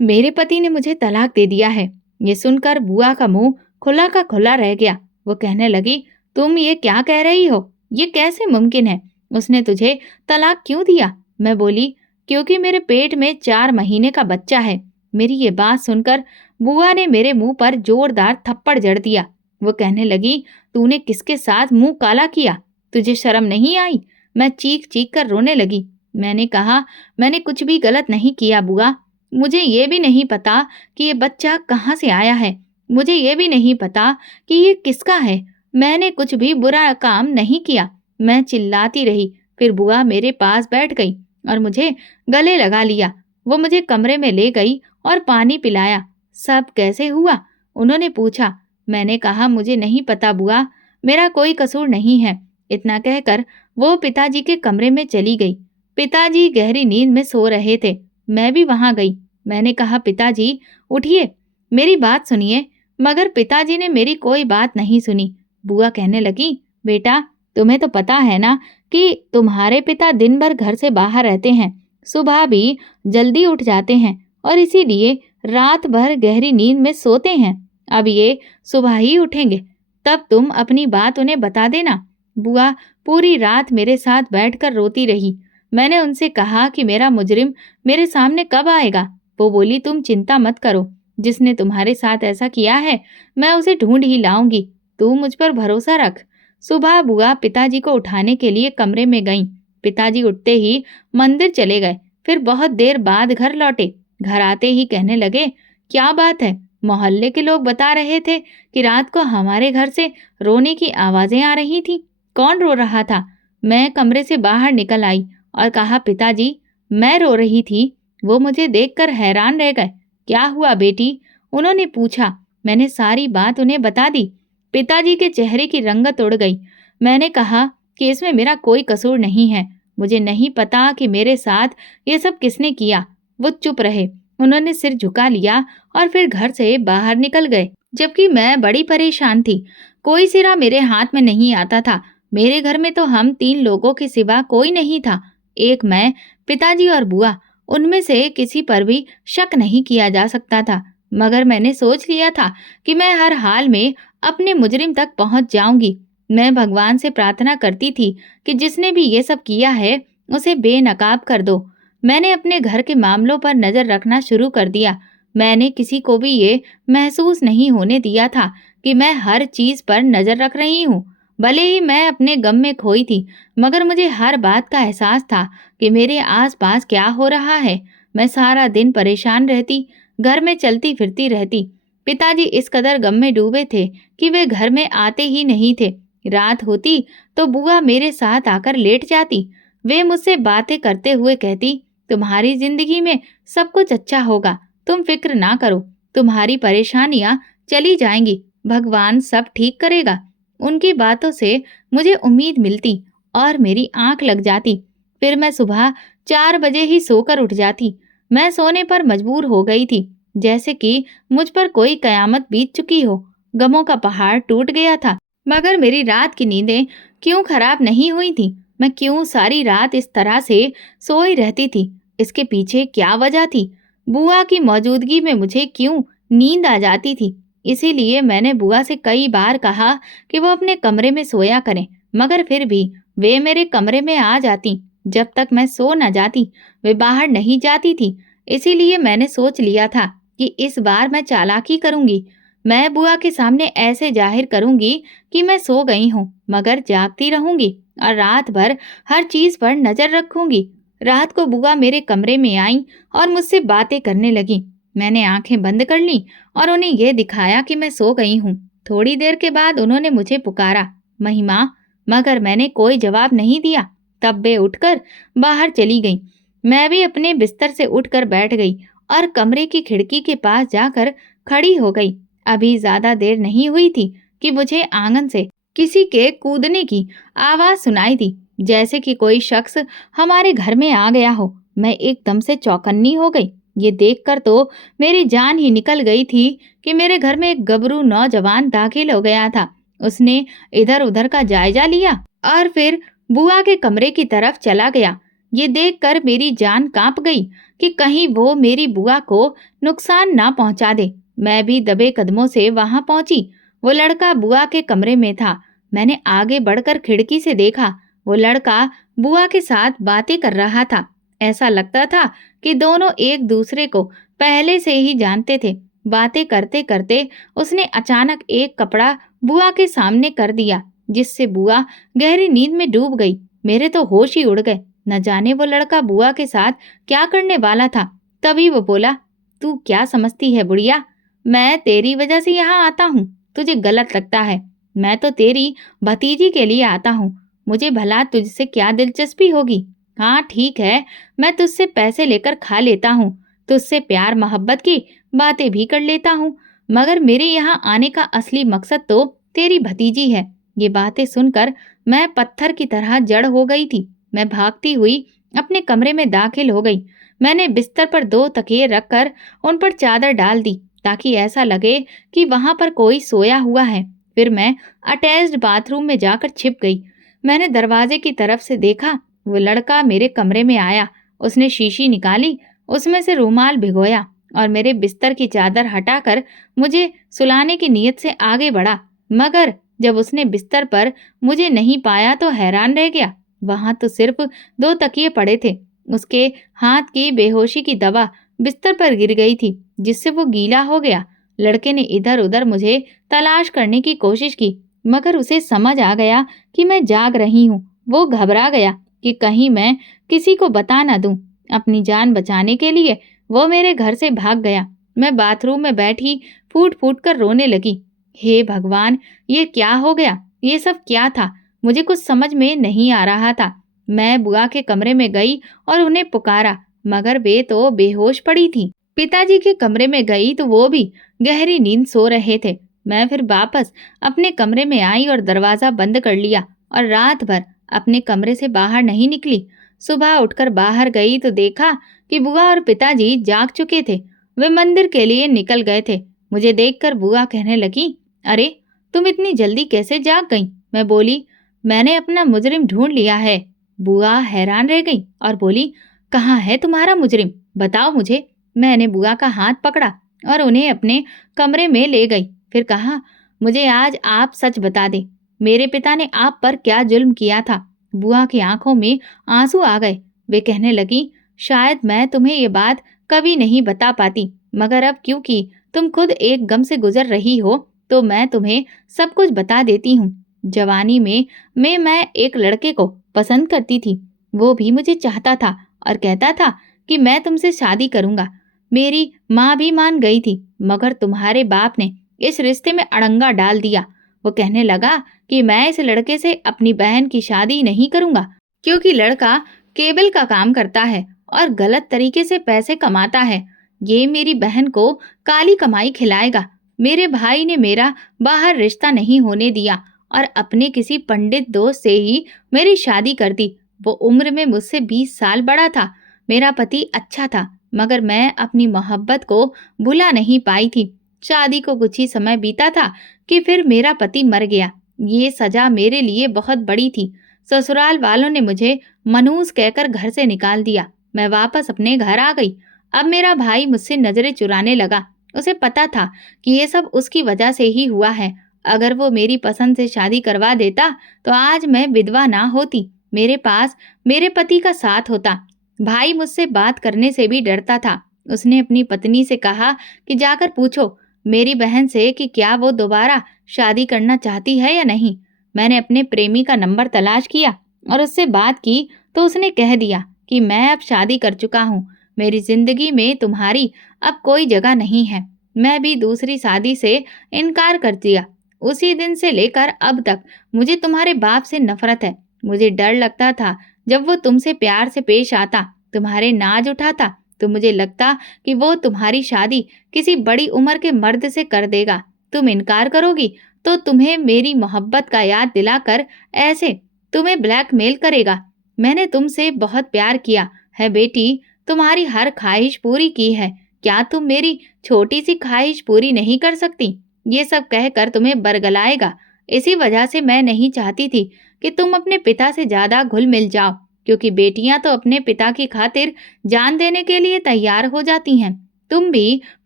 मेरे पति ने मुझे तलाक दे दिया है। ये सुनकर बुआ का मुंह खुला का खुला रह गया। वो कहने लगी, तुम ये क्या कह रही हो? ये कैसे मुमकिन है? उसने तुझे तलाक क्यों दिया? मैं बोली, क्योंकि मेरे पेट में 4 महीने का बच्चा है। मेरी ये बात सुनकर बुआ ने मेरे मुंह पर जोरदार थप्पड़ जड़ दिया। वो कहने लगी, तूने किसके साथ मुंह काला किया? तुझे शर्म नहीं आई? मैं चीख चीख कर रोने लगी। मैंने कहा, मैंने कुछ भी गलत नहीं किया बुआ। मुझे ये भी नहीं पता कि ये बच्चा कहाँ से आया है। मुझे ये भी नहीं पता कि ये किसका है। मैंने कुछ भी बुरा काम नहीं किया। मैं चिल्लाती रही। फिर बुआ मेरे पास बैठ गई और मुझे गले लगा लिया। वो मुझे कमरे में ले गई और पानी पिलाया। सब कैसे हुआ? उन्होंने पूछा। मैंने कहा, मुझे नहीं पता बुआ, मेरा कोई कसूर नहीं है। इतना कहकर वो पिताजी के कमरे में चली गई। पिताजी गहरी नींद में सो रहे थे। मैं भी वहां गई। मैंने कहा, पिताजी उठिए, मेरी बात सुनिए। मगर पिताजी ने मेरी कोई बात नहीं सुनी। बुआ कहने लगी, बेटा, तुम्हें तो पता है ना कि तुम्हारे पिता दिन भर घर से बाहर रहते हैं, सुबह भी जल्दी उठ जाते हैं और इसीलिए रात भर गहरी नींद में सोते हैं। अब ये सुबह ही उठेंगे, तब तुम अपनी बात उन्हें बता देना। बुआ पूरी रात मेरे साथ बैठकर रोती रही। मैंने उनसे कहा कि मेरा मुजरिम मेरे सामने कब आएगा? वो बोली, तुम चिंता मत करो, जिसने तुम्हारे साथ ऐसा किया है मैं उसे ढूंढ ही लाऊंगी। तू मुझ पर भरोसा रख। सुबह बुआ पिताजी को उठाने के लिए कमरे में गईं। पिताजी उठते ही मंदिर चले गए। फिर बहुत देर बाद घर लौटे। घर आते ही कहने लगे, क्या बात है? मोहल्ले के लोग बता रहे थे कि रात को हमारे घर से रोने की आवाजें आ रही थी। कौन रो रहा था? मैं कमरे से बाहर निकल आई और कहा, पिताजी, मैं रो रही थी। वो मुझे देखकर हैरान रह गए। क्या हुआ बेटी? उन्होंने पूछा। मैंने सारी बात उन्हें बता दी। पिताजी के चेहरे की रंगत उड़ गई। मैंने कहा कि इसमें मेरा कोई कसूर नहीं है। मुझे नहीं पता कि मेरे साथ ये सब किसने किया। वो चुप रहे। उन्होंने सिर झुका लिया और फिर घर से बाहर निकल गए, जबकि मैं बड़ी परेशान थी। कोई सिरा मेरे हाथ में नहीं आता था। मेरे घर में तो हम 3 लोगों के सिवा कोई नहीं था। एक मैं, पिताजी और बुआ। उनमें से किसी पर भी शक नहीं किया जा सकता था। मगर मैंने सोच लिया था कि मैं हर हाल में अपने मुजरिम तक पहुंच जाऊंगी। मैं भगवान से प्रार्थना करती थी कि जिसने भी ये सब किया है उसे बेनकाब कर दो। मैंने अपने घर के मामलों पर नजर रखना शुरू कर दिया। मैंने किसी को भी ये महसूस नहीं होने दिया था कि मैं हर चीज पर नजर रख रही हूँ। भले ही मैं अपने गम में खोई थी, मगर मुझे हर बात का एहसास था कि मेरे आसपास क्या हो रहा है। मैं सारा दिन परेशान रहती, घर में चलती फिरती रहती। पिताजी इस कदर गम में डूबे थे कि वे घर में आते ही नहीं थे। रात होती तो बुआ मेरे साथ आकर लेट जाती। वे मुझसे बातें करते हुए कहती, तुम्हारी जिंदगी में सब कुछ अच्छा होगा, तुम फिक्र ना करो, तुम्हारी परेशानियां चली जाएंगी, भगवान सब ठीक करेगा। उनकी बातों से मुझे उम्मीद मिलती और मेरी आंख लग जाती। फिर मैं सुबह 4 बजे ही सोकर उठ जाती। मैं सोने पर मजबूर हो गई थी, जैसे कि मुझ पर कोई कयामत बीत चुकी हो। गमों का पहाड़ टूट गया था। मगर मेरी रात की नींदें क्यों खराब नहीं हुई थी? मैं क्यों सारी रात इस तरह से सोई रहती थी? इसके पीछे क्या वजह थी? बुआ की मौजूदगी में मुझे क्यों नींद आ जाती थी? इसीलिए मैंने बुआ से कई बार कहा कि वो अपने कमरे में सोया करें, मगर फिर भी वे मेरे कमरे में आ जाती। जब तक मैं सो न जाती वे बाहर नहीं जाती थी। इसीलिए मैंने सोच लिया था कि इस बार मैं चालाकी करूंगी। मैं बुआ के सामने ऐसे जाहिर करूंगी कि मैं सो गई हूँ, मगर जागती रहूंगी और रात भर हर चीज पर नजर रखूंगी। रात को बुआ मेरे कमरे में आई और मुझसे बातें करने लगी। मैंने आंखें बंद कर ली और उन्हें यह दिखाया कि मैं सो गई हूँ। थोड़ी देर के बाद उन्होंने मुझे पुकारा, महिमा, मगर मैंने कोई जवाब नहीं दिया। तब वे उठकर बाहर चली गई। मैं भी अपने बिस्तर से उठकर बैठ गई और कमरे की खिड़की के पास जाकर खड़ी हो गई। अभी ज्यादा देर नहीं हुई थी कि मुझे आंगन से किसी के कूदने की आवाज सुनाई दी, जैसे कि कोई शख्स हमारे घर में आ गया हो। मैं एकदम से चौकन्नी हो गई। ये देखकर तो मेरी जान ही निकल गई थी कि मेरे घर में एक गबरू नौजवान दाखिल हो गया था। उसने इधर उधर का जायजा लिया और फिर बुआ के कमरे की तरफ चला गया। ये देखकर मेरी जान कांप गई कि कहीं वो मेरी बुआ को नुकसान ना पहुंचा दे। मैं भी दबे कदमों से वहां पहुंची। वो लड़का बुआ के कमरे में था। मैंने आगे बढ़कर खिड़की से देखा। वो लड़का बुआ के साथ बातें कर रहा था। ऐसा लगता था कि दोनों एक दूसरे को पहले से ही जानते थे। बातें करते करते उसने अचानक एक कपड़ा बुआ के सामने कर दिया, जिससे बुआ गहरी नींद में डूब गई। मेरे तो होश ही उड़ गए। न जाने वो लड़का बुआ के साथ क्या करने वाला था। तभी वो बोला, तू क्या समझती है बुढ़िया? मैं तेरी वजह से यहाँ आता हूँ। तुझे गलत लगता है। मैं तो तेरी भतीजी के लिए आता हूँ। मुझे भला तुझसे क्या दिलचस्पी होगी? हाँ ठीक है, मैं तुझसे पैसे लेकर खा लेता हूँ, तुझसे प्यार मोहब्बत की बातें भी कर लेता हूँ, मगर मेरे यहाँ आने का असली मकसद तो तेरी भतीजी है। ये बातें सुनकर मैं पत्थर की तरह जड़ हो गई थी। मैं भागती हुई अपने कमरे में दाखिल हो गई। मैंने बिस्तर पर 2 तकिए रखकर उन पर चादर डाल दी, ताकि ऐसा लगे कि वहां पर कोई सोया हुआ है। फिर मैं अटैच्ड बाथरूम में जाकर छिप गई। मैंने दरवाजे की तरफ से देखा। वो लड़का मेरे कमरे में आया। उसने शीशी निकाली, उसमें से रूमाल भिगोया और मेरे बिस्तर की चादर हटाकर मुझे सुलाने की नीयत से आगे बढ़ा। मगर जब उसने बिस्तर पर मुझे नहीं पाया तो हैरान रह गया। वहां तो सिर्फ 2 तकिए पड़े थे। उसके हाथ की बेहोशी की दवा बिस्तर पर गिर गई थी, जिससे वो गीला हो गया। लड़के ने इधर उधर मुझे तलाश करने की कोशिश की, मगर उसे समझ आ गया कि मैं जाग रही हूँ। वो घबरा गया कि कहीं मैं किसी को बता ना दूं। अपनी जान बचाने के लिए वो मेरे घर से भाग गया। मैं बाथरूम में बैठी फूट फूट कर रोने लगी। हे भगवान, ये क्या हो गया? ये सब क्या था? मुझे कुछ समझ में नहीं आ रहा था। मैं बुआ के कमरे में गई और उन्हें पुकारा, मगर वे तो बेहोश पड़ी थी। पिताजी के कमरे में गई तो वो भी गहरी नींद सो रहे थे। मैं फिर वापस अपने कमरे में आई और दरवाजा बंद कर लिया और रात भर अपने कमरे से बाहर नहीं निकली। सुबह उठकर बाहर गई तो देखा कि बुआ और पिताजी जाग चुके थे। वे मंदिर के लिए निकल गए थे। मुझे देखकर बुआ कहने लगी, अरे तुम इतनी जल्दी कैसे जाग गई? मैं बोली, मैंने अपना मुजरिम ढूंढ लिया है। बुआ हैरान रह गई और बोली, कहाँ है तुम्हारा मुजरिम? बताओ मुझे। मैंने बुआ का हाथ पकड़ा और उन्हें अपने कमरे में ले गई। फिर कहा, मुझे आज आप सच बता दें, मेरे पिता ने आप पर क्या जुल्म किया था? बुआ की आंखों में आंसू आ गए। वे कहने लगी, शायद मैं तुम्हें ये बात कभी नहीं बता पाती, मगर अब क्योंकि तुम खुद एक गम से गुजर रही हो तो मैं तुम्हें सब कुछ बता देती हूँ। जवानी में मैं एक लड़के को पसंद करती थी। वो भी मुझे चाहता था और कहता था कि मैं तुमसे शादी करूंगा। मेरी माँ भी मान गई थी, मगर तुम्हारे बाप ने इस रिश्ते में अड़ंगा डाल दिया। वो कहने लगा कि मैं इस लड़के से अपनी बहन की शादी नहीं करूंगा, क्योंकि लड़का केबल का काम करता है और गलत तरीके से पैसे कमाता है। ये मेरी बहन को काली कमाई खिलाएगा। मेरे भाई ने मेरा बाहर रिश्ता नहीं होने दिया और अपने किसी पंडित दोस्त से ही मेरी शादी कर दी। वो उम्र में मुझसे 20 साल बड़ा था। मेरा पति अच्छा था, मगर मैं अपनी मोहब्बत को भुला नहीं पाई थी। शादी को कुछ ही समय बीता था कि फिर मेरा पति मर गया। ये सजा मेरे लिए बहुत बड़ी थी। ससुराल वालों ने मुझे मनहूस कहकर घर से निकाल दिया। मैं वापस अपने घर आ गई। अब मेरा भाई मुझसे नजरें चुराने लगा। उसे पता था कि ये सब उसकी वजह से ही हुआ है। अगर वो मेरी पसंद से शादी करवा देता तो आज मैं विधवा ना होती, मेरे पास मेरे पति का साथ होता। भाई मुझसे बात करने से भी डरता था। उसने अपनी पत्नी से कहा कि जाकर पूछो मेरी बहन से कि क्या वो दोबारा शादी करना चाहती है या नहीं। मैंने अपने प्रेमी का नंबर तलाश किया और उससे बात की तो उसने कह दिया कि मैं अब शादी कर चुका हूँ। मेरी जिंदगी में तुम्हारी अब कोई जगह नहीं है। मैं भी दूसरी शादी से इनकार कर दिया। उसी दिन से लेकर अब तक मुझे तुम्हारे बाप से नफरत है। मुझे डर लगता था जब वो तुमसे प्यार से पेश आता, तुम्हारे नाज उठाता, तो मुझे लगता कि वो तुम्हारी शादी किसी बड़ी उम्र के मर्द से कर देगा। तुम इनकार करोगी तो तुम्हें मेरी मोहब्बत का याद दिलाकर ऐसे तुम्हें ब्लैकमेल करेगा। मैंने तुमसे बहुत प्यार किया है बेटी, तुम्हारी हर ख्वाहिश पूरी की है। क्या तुम मेरी छोटी सी ख्वाहिश पूरी नहीं कर सकती? ये सब कहकर तुम्हें बरगलाएगा। इसी वजह से मैं नहीं चाहती थी कि तुम अपने पिता से ज्यादा घुल मिल जाओ, क्योंकि बेटियां तो अपने पिता की खातिर जान देने के लिए तैयार हो जाती हैं। तुम भी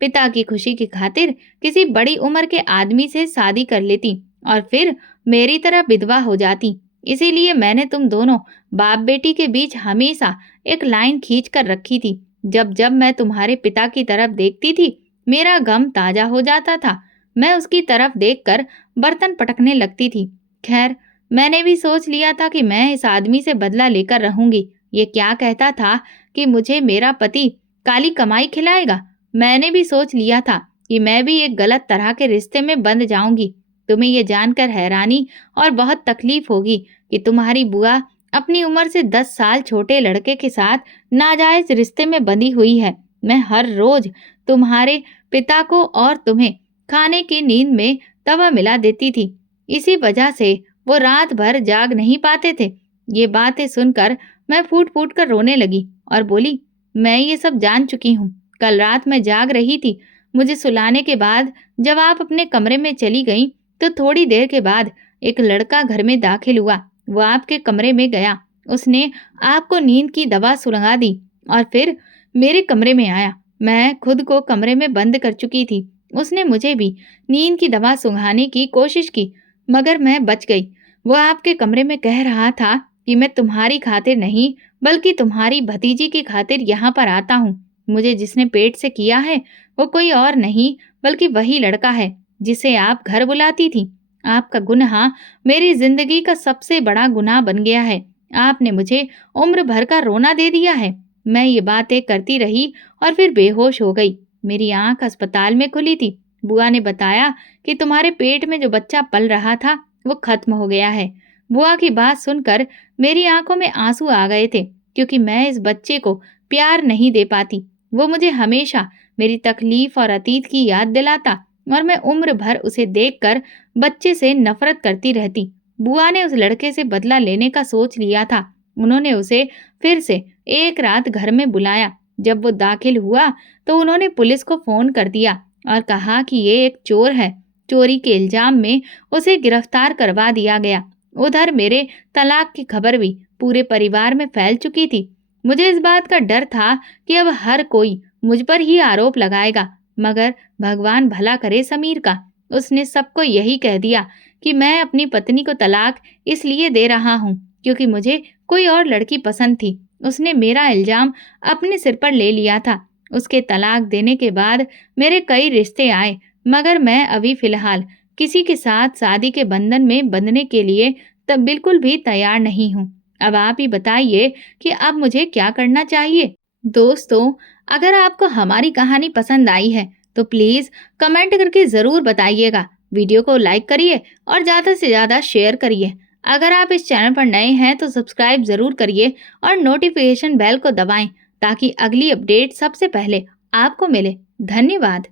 पिता की खुशी की खातिर किसी बड़ी उम्र के आदमी से शादी कर लेती और फिर मेरी तरह विधवा हो जाती। इसीलिए मैंने तुम दोनों बाप बेटी के बीच हमेशा एक लाइन खींच कर रखी थी। जब जब मैं तुम्हारे पिता की तरफ देखती थी, मेरा गम ताजा हो जाता था। मैं उसकी तरफ देखकर बर्तन पटकने लगती थी। खैर, मैंने भी सोच लिया था कि मैं इस आदमी से बदला लेकर रहूंगी। ये क्या कहता था कि मुझे मेरा पति काली कमाई खिलाएगा। मैंने भी सोच लिया था कि मैं भी एक गलत तरह के रिश्ते में बंध जाऊंगी। तुम्हें ये जानकर हैरानी और बहुत तकलीफ होगी कि तुम्हारी बुआ अपनी उम्र से 10 साल छोटे लड़के के साथ नाजायज रिश्ते में बंधी हुई है। मैं हर रोज तुम्हारे पिता को और तुम्हें खाने की नींद में दवा मिला देती थी। इसी वजह से वो रात भर जाग नहीं पाते थे। ये बातें सुनकर मैं फूट फूट कर रोने लगी और बोली, मैं ये सब जान चुकी हूँ। कल रात मैं जाग रही थी। मुझे सुलाने के बाद जब आप अपने कमरे में चली गईं, तो थोड़ी देर के बाद एक लड़का घर में दाखिल हुआ। वो आपके कमरे में गया। उसने आपको नींद की दवा सुलगा दी और फिर मेरे कमरे में आया। मैं खुद को कमरे में बंद कर चुकी थी। उसने मुझे भी नींद की दवा सुंघाने की कोशिश की, मगर मैं बच गई। वो आपके कमरे में कह रहा था कि मैं तुम्हारी खातिर नहीं, बल्कि तुम्हारी भतीजी की खातिर यहाँ पर आता हूँ। मुझे जिसने पेट से किया है वो कोई और नहीं, बल्कि वही लड़का है जिसे आप घर बुलाती थी। आपका गुनाह मेरी जिंदगी का सबसे बड़ा गुनाह बन गया है। आपने मुझे उम्र भर का रोना दे दिया है। मैं ये बातें करती रही और फिर बेहोश हो गई। मेरी आंख अस्पताल में खुली थी। बुआ ने बताया कि तुम्हारे पेट में जो बच्चा पल रहा था वो खत्म हो गया है। बुआ की बात सुनकर मेरी आंखों में आंसू आ गए थे, क्योंकि मैं इस बच्चे को प्यार नहीं दे पाती। वो मुझे हमेशा मेरी तकलीफ और अतीत की याद दिलाता और मैं उम्र भर उसे देखकर बच्चे से नफरत करती रहती। बुआ ने उस लड़के से बदला लेने का सोच लिया था। उन्होंने उसे फिर से एक रात घर में बुलाया। जब वो दाखिल हुआ तो उन्होंने पुलिस को फोन कर दिया और कहा कि ये एक चोर है। चोरी के इल्जाम में उसे गिरफ्तार करवा दिया गया। उधर मेरे तलाक की खबर भी पूरे परिवार में फैल चुकी थी। मुझे इस बात का डर था कि अब हर कोई मुझ पर ही आरोप लगाएगा, मगर भगवान भला करे समीर का। उसने सबको यही कह दिया कि मैं अपनी पत्नी को तलाक इसलिए दे रहा हूँ क्योंकि मुझे कोई और लड़की पसंद थी। उसने मेरा इल्जाम अपने सिर पर ले लिया था। उसके तलाक देने के बाद मेरे कई रिश्ते आए, मगर मैं अभी फिलहाल किसी के साथ शादी के बंधन में बंधने के लिए तब बिल्कुल भी तैयार नहीं हूँ। अब आप ही बताइए कि अब मुझे क्या करना चाहिए? दोस्तों, अगर आपको हमारी कहानी पसंद आई है तो प्लीज कमेंट करके जरूर बताइएगा। वीडियो को लाइक करिए और ज्यादा से ज्यादा शेयर करिए। अगर आप इस चैनल पर नए हैं तो सब्सक्राइब जरूर करिए और नोटिफिकेशन बेल को दबाएं ताकि अगली अपडेट सबसे पहले आपको मिले। धन्यवाद।